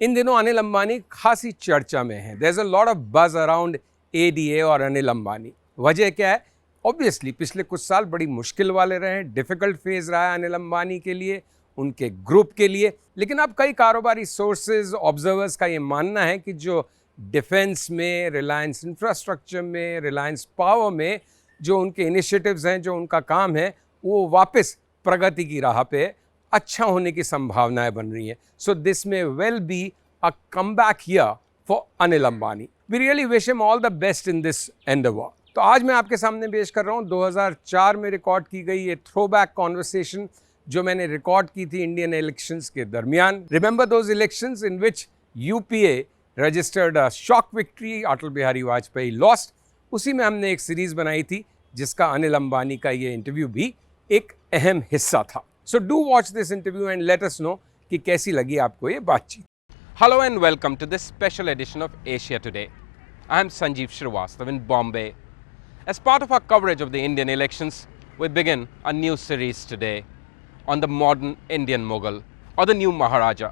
इन दिनों अनिल अंबानी खासी चर्चा में है. There's a lot of buzz around ADA और अनिल अंबानी. वजह क्या है? ऑब्वियसली पिछले कुछ साल बड़ी मुश्किल वाले रहे हैं. डिफिकल्ट फेज रहा है अनिल अंबानी के लिए, उनके ग्रुप के लिए. लेकिन अब कई कारोबारी सोर्सेज, ऑब्जर्वर्स का ये मानना है कि जो डिफेंस में, रिलायंस इंफ्रास्ट्रक्चर में, रिलायंस पावर में जो उनके इनिशिएटिव्स हैं, जो उनका काम है, वो वापस प्रगति की राह पे अच्छा होने की संभावनाएं बन रही हैं. So this may well be a comeback year for Anil Ambani. We really wish him all the best in this endeavour. तो आज मैं आपके सामने पेश कर रहा हूँ 2004 में रिकॉर्ड की गई ये थ्रोबैक कॉन्वर्सेशन जो मैंने रिकॉर्ड की थी इंडियन इलेक्शंस के दरमियान. Remember those elections in which UPA registered a shock victory, Atal Bihari Vajpayee lost. उसी में हमने एक सीरीज बनाई थी जिसका अनिल अंबानी का ये इंटरव्यू भी एक अहम हिस्सा था. So do watch this interview and let us know कि कैसी लगी आपको ये बातचीत. Hello and welcome to this special edition of Asia today. I am Sanjeev Srivastava in Bombay. As part of our coverage of the Indian elections, we begin a new series today on the modern Indian Mughal or the new Maharaja.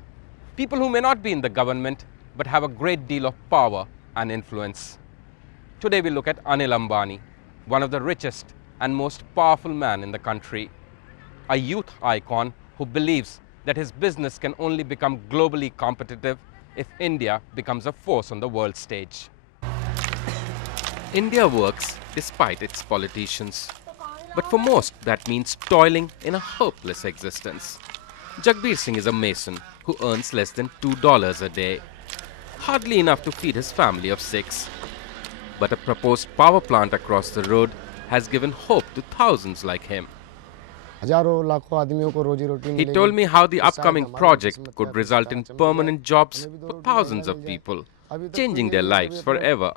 People who may not be in the government but have a great deal of power and influence. Today we look at Anil Ambani, one of the richest and most powerful man in the country. A youth icon who believes that his business can only become globally competitive if India becomes a force on the world stage. India works despite its politicians. But for most, that means toiling in a hopeless existence. Jagbir Singh is a mason who earns less than $2 a day. Hardly enough to feed his family of 6. But a proposed power plant across the road has given hope to thousands like him. He told me how the upcoming project could result in permanent jobs for thousands of people, changing their lives forever.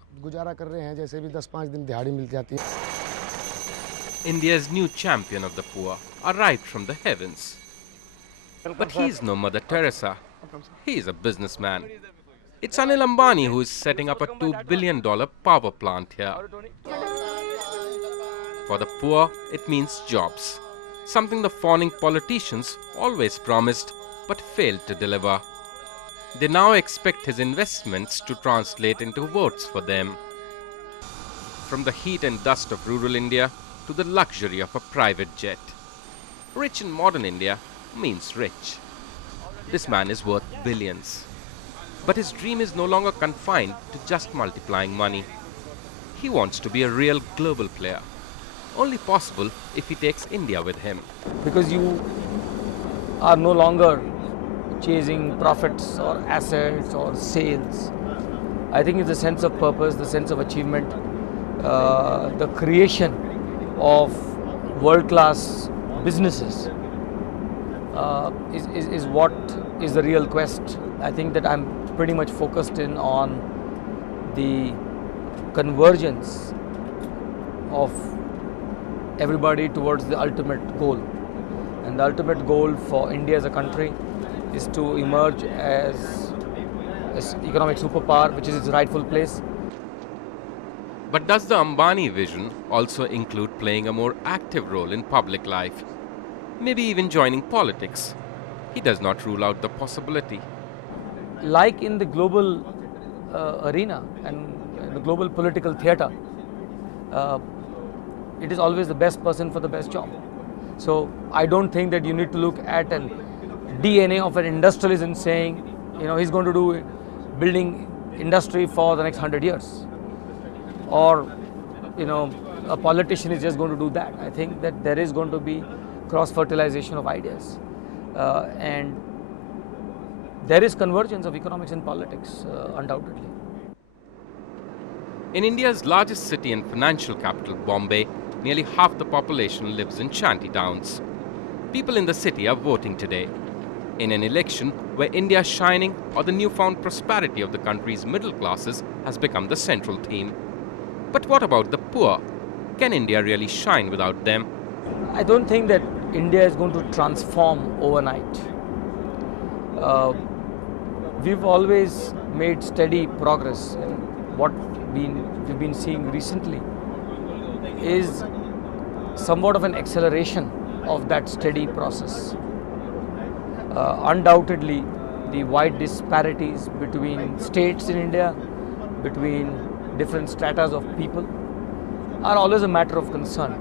India's new champion of the poor arrived from the heavens. But he's no Mother Teresa. He is a businessman. It's Anil Ambani who is setting up a $2 billion power plant here. For the poor, it means jobs. Something the fawning politicians always promised but failed to deliver. They now expect his investments to translate into votes for them. From the heat and dust of rural India to the luxury of a private jet. Rich in modern India means rich. This man is worth billions. But his dream is no longer confined to just multiplying money. He wants to be a real global player. Only possible if he takes India with him. Because you are no longer chasing profits or assets or sales. I think it's the sense of purpose, the sense of achievement, the creation of world-class businesses is what is the real quest. I think that I'm pretty much focused in on the convergence of everybody towards the ultimate goal. And the ultimate goal for India as a country is to emerge as economic superpower, which is its rightful place. But does the Ambani vision also include playing a more active role in public life? Maybe even joining politics? He does not rule out the possibility. Like in the global arena and the global political theatre, it is always the best person for the best job. So I don't think that you need to look at an DNA of an industrialist and saying, he's going to do building industry for the next 100 years. Or, a politician is just going to do that. I think that there is going to be cross-fertilization of ideas. And there is convergence of economics and politics, undoubtedly. In India's largest city and financial capital, Bombay, nearly half the population lives in shanty towns. People in the city are voting today. In an election where India's shining or the newfound prosperity of the country's middle classes has become the central theme. But what about the poor? Can India really shine without them? I don't think that India is going to transform overnight. We've always made steady progress, and what we've been seeing recently is somewhat of an acceleration of that steady process. Undoubtedly, the wide disparities between states in India, between different stratas of people, are always a matter of concern.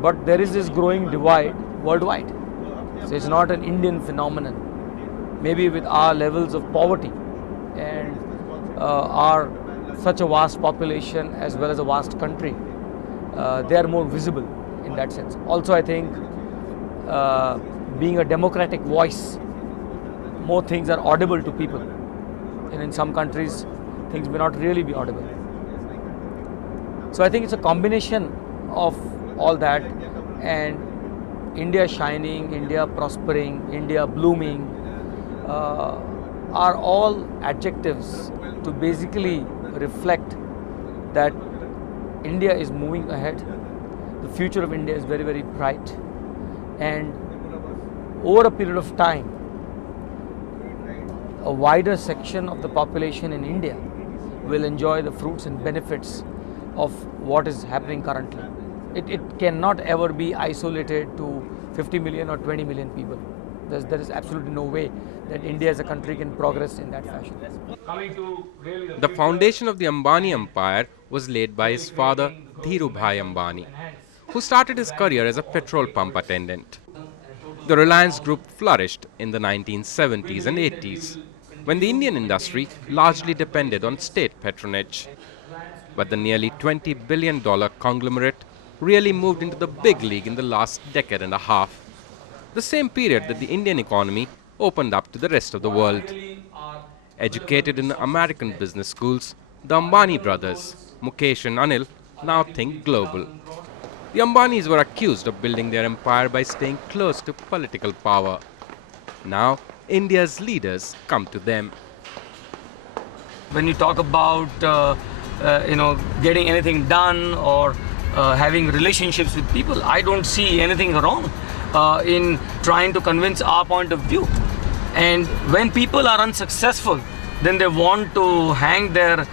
But there is this growing divide worldwide. So it's not an Indian phenomenon. Maybe with our levels of poverty and our such a vast population as well as a vast country, they are more visible in that sense. Also, I think being a democratic voice, more things are audible to people. And in some countries, things may not really be audible. So I think it's a combination of all that, and India shining, India prospering, India blooming are all adjectives to basically reflect that India is moving ahead. The future of India is very, very bright, and over a period of time, a wider section of the population in India will enjoy the fruits and benefits of what is happening currently. It cannot ever be isolated to 50 million or 20 million people. There is absolutely no way that India as a country can progress in that fashion. The foundation of the Ambani Empire was laid by his father, Dhirubhai Ambani, who started his career as a petrol pump attendant. The Reliance Group flourished in the 1970s and 80s, when the Indian industry largely depended on state patronage. But the nearly $20 billion conglomerate really moved into the big league in the last decade and a half, the same period that the Indian economy opened up to the rest of the world. Educated in American business schools, the Ambani brothers, Mukesh and Anil, now think global. The Ambanis were accused of building their empire by staying close to political power. Now, India's leaders come to them. When you talk about getting anything done or having relationships with people, I don't see anything wrong in trying to convince our point of view. And when people are unsuccessful, then they want to hang their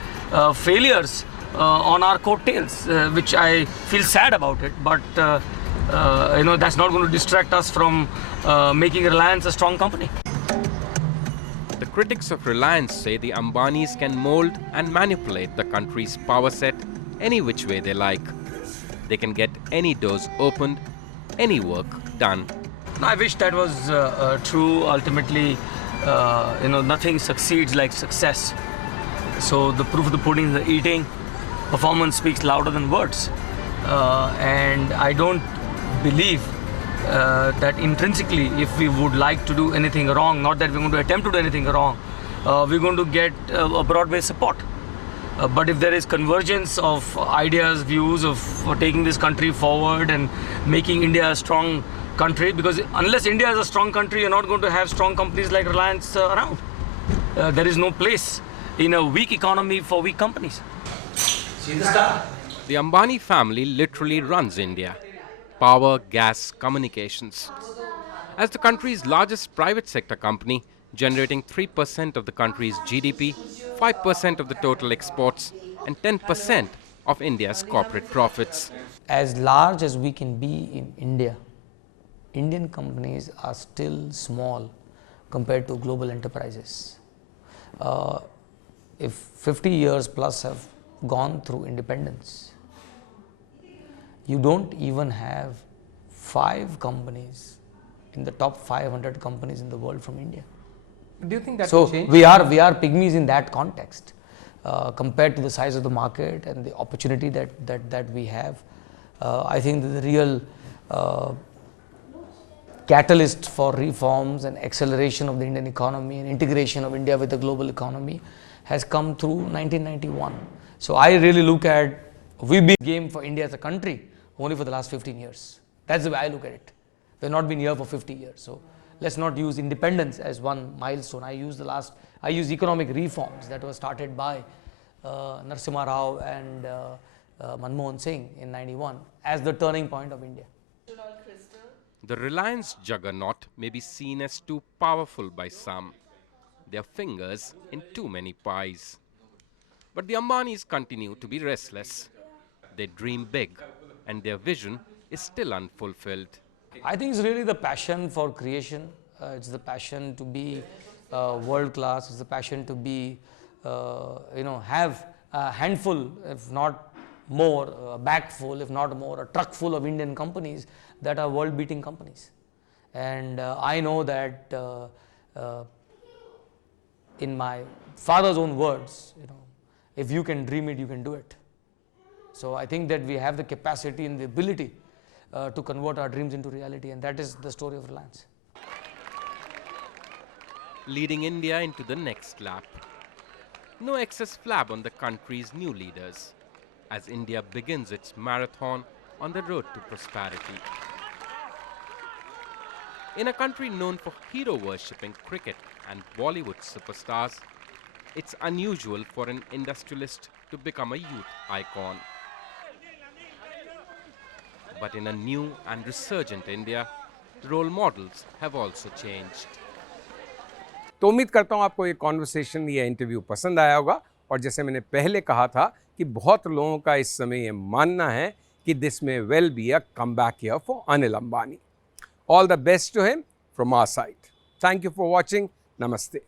failures on our coattails, which I feel sad about it. But that's not going to distract us from making Reliance a strong company. The critics of Reliance say the Ambanis can mold and manipulate the country's power set any which way they like. They can get any doors opened, any work done. I wish that was true. Ultimately, nothing succeeds like success. So the proof of the pudding is the eating. Performance speaks louder than words. And I don't believe that intrinsically, if we would like to do anything wrong, not that we're going to attempt to do anything wrong, we're going to get a broad-based support. But if there is convergence of ideas, views of taking this country forward and making India a strong country, because unless India is a strong country, you're not going to have strong companies like Reliance around. There is no place in a weak economy for weak companies. See the star? The Ambani family literally runs India. Power, gas, communications. As the country's largest private sector company, generating 3% of the country's GDP, 5% of the total exports, and 10% of India's corporate profits. As large as we can be in India, Indian companies are still small compared to global enterprises. If 50 years plus have gone through independence, you don't even have 5 companies in the top 500 companies in the world from India. Do you think that so will change? we are pygmies in that context compared to the size of the market and the opportunity that we have. I think that the real catalyst for reforms and acceleration of the Indian economy and integration of India with the global economy has come through 1991. So I really look at we've been game for India as a country only for the last 15 years. That's the way I look at it. We've not been here for 50 years. So let's not use independence as one milestone. I use economic reforms that were started by Narasimha Rao and Manmohan Singh in 91 as the turning point of India. The Reliance juggernaut may be seen as too powerful by some. Their fingers in too many pies. But the Ambanis continue to be restless. They dream big, and their vision is still unfulfilled. I think it's really the passion for creation. It's the passion to be world class, it's a passion to be, have a handful, if not more, a bag full, if not more, a truck full of Indian companies that are world beating companies. And I know that in my father's own words, if you can dream it, you can do it. So I think that we have the capacity and the ability to convert our dreams into reality, and that is the story of Reliance. Leading India into the next lap. No excess flab on the country's new leaders, as India begins its marathon on the road to prosperity. In a country known for hero worshipping cricket and Bollywood superstars, it's unusual for an industrialist to become a youth icon. But in a new and resurgent India, role models have also changed. तो उम्मीद करता हूँ आपको ये conversation, ये interview पसंद आया होगा। और जैसे मैंने पहले कहा था कि बहुत लोगों का इस समय ये मानना है कि this may well be a come back year for Anil Ambani. All the best to him from our side. Thank you for watching. Namaste.